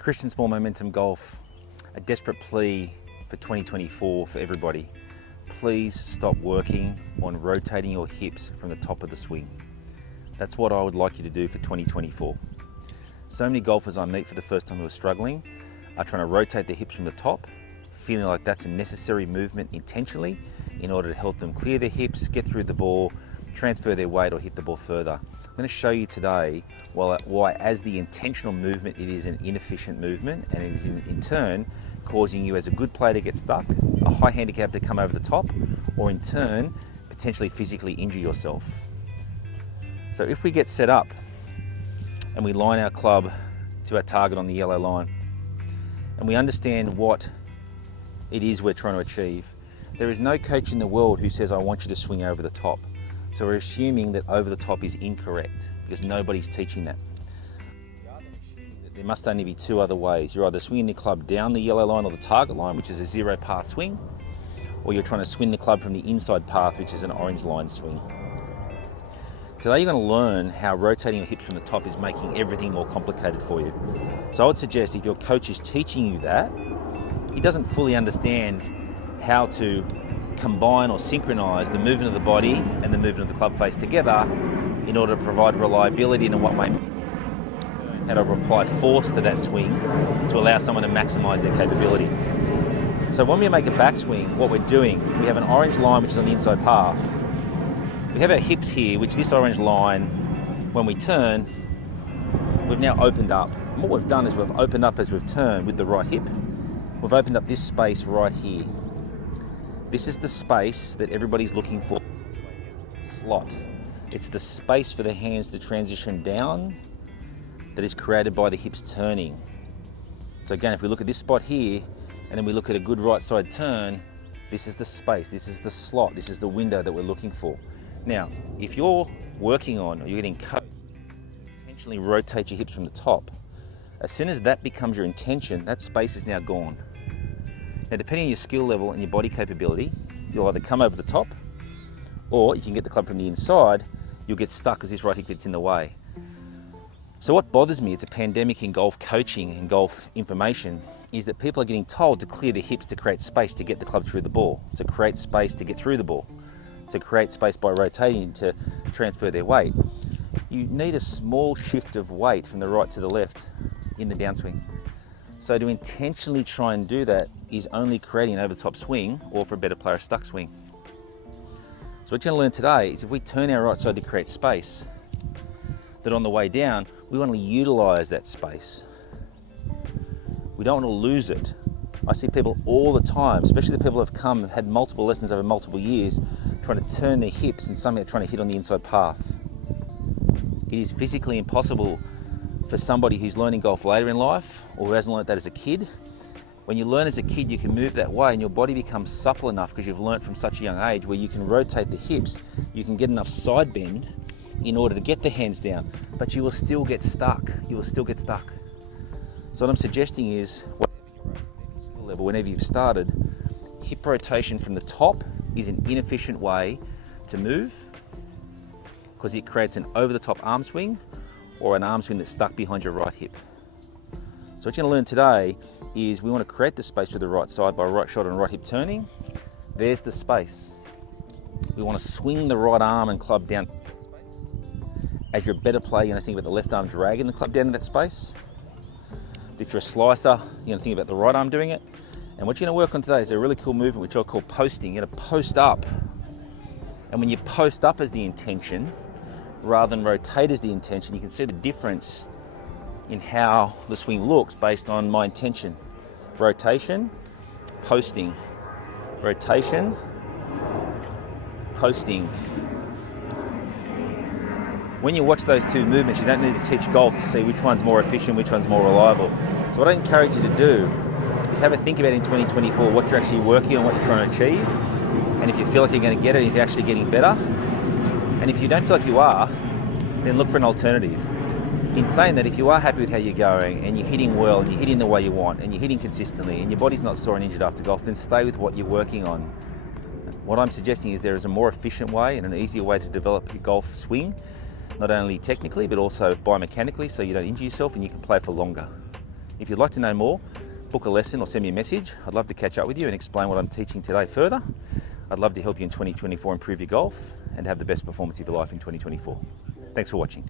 Christian Small Momentum Golf, a desperate plea for 2024 for everybody. Please stop working on rotating your hips from the top of the swing. That's what I would like you to do for 2024. So many golfers I meet for the first time who are struggling are trying to rotate their hips from the top, feeling like that's a necessary movement intentionally in order to help them clear their hips, get through the ball, transfer their weight or hit the ball further. I'm going to show you today why as the intentional movement it is an inefficient movement, and it is in turn causing you as a good player to get stuck, a high handicap to come over the top, or in turn potentially physically injure yourself. So if we get set up and we line our club to our target on the yellow line and we understand what it is we're trying to achieve, there is no coach in the world who says I want you to swing over the top. So we're assuming that over the top is incorrect because nobody's teaching that. There must only be two other ways. You're either swinging the club down the yellow line or the target line, which is a zero path swing, or you're trying to swing the club from the inside path, which is an orange line swing. Today you're going to learn how rotating your hips from the top is making everything more complicated for you. So I would suggest if your coach is teaching you that, he doesn't fully understand how to combine or synchronize the movement of the body and the movement of the club face together in order to provide reliability in a one-way, how to apply force to that swing to allow someone to maximize their capability. So when we make a backswing, what we're doing, we have an orange line which is on the inside path. We have our hips here, which this orange line, when we turn, we've now opened up. And what we've done is we've opened up as we've turned with the right hip. We've opened up this space right here. This is the space that everybody's looking for. Slot. It's the space for the hands to transition down that is created by the hips turning. So again, if we look at this spot here, and then we look at a good right side turn, this is the space, this is the slot, this is the window that we're looking for. Now, if you're working on, or you're getting coached to intentionally rotate your hips from the top, as soon as that becomes your intention, that space is now gone. Now, depending on your skill level and your body capability, you'll either come over the top, or if you can get the club from the inside, you'll get stuck because this right hip gets in the way. So what bothers me, it's a pandemic in golf coaching and golf information, is that people are getting told to clear their hips to create space to get the club through the ball, to create space to get through the ball, to create space by rotating to transfer their weight. You need a small shift of weight from the right to the left in the downswing. So to intentionally try and do that is only creating an over-the-top swing, or for a better player, a stuck swing. So what you're going to learn today is if we turn our right side to create space, that on the way down, we want to utilize that space. We don't want to lose it. I see people all the time, especially the people who have had multiple lessons over multiple years, trying to turn their hips and somehow trying to hit on the inside path. It is physically impossible for somebody who's learning golf later in life, or who hasn't learnt that as a kid. When you learn as a kid, you can move that way and your body becomes supple enough because you've learnt from such a young age where you can rotate the hips, you can get enough side bend in order to get the hands down, but you will still get stuck. You will still get stuck. So what I'm suggesting is, whenever you've started, hip rotation from the top is an inefficient way to move because it creates an over-the-top arm swing or an arm swing that's stuck behind your right hip. So what you're going to learn today is we want to create the space to the right side by right shoulder and right hip turning. There's the space. We want to swing the right arm and club down. As you're a better player, you're going to think about the left arm dragging the club down in that space. If you're a slicer, you're going to think about the right arm doing it. And what you're going to work on today is a really cool movement which I call posting. You're going to post up. And when you post up as the intention, rather than rotate as the intention, you can see the difference in how the swing looks based on my intention. Rotation, posting. Rotation, posting. When you watch those two movements, you don't need to teach golf to see which one's more efficient, which one's more reliable. So what I encourage you to do is have a think about in 2024 what you're actually working on, what you're trying to achieve, and if you feel like you're going to get it, if you're actually getting better. And if you don't feel like you are, then look for an alternative. In saying that, if you are happy with how you're going and you're hitting well and you're hitting the way you want and you're hitting consistently and your body's not sore and injured after golf, then stay with what you're working on. What I'm suggesting is there is a more efficient way and an easier way to develop your golf swing, not only technically but also biomechanically, so you don't injure yourself and you can play for longer. If you'd like to know more, book a lesson or send me a message. I'd love to catch up with you and explain what I'm teaching today further. I'd love to help you in 2024 improve your golf and have the best performance of your life in 2024. Thanks for watching.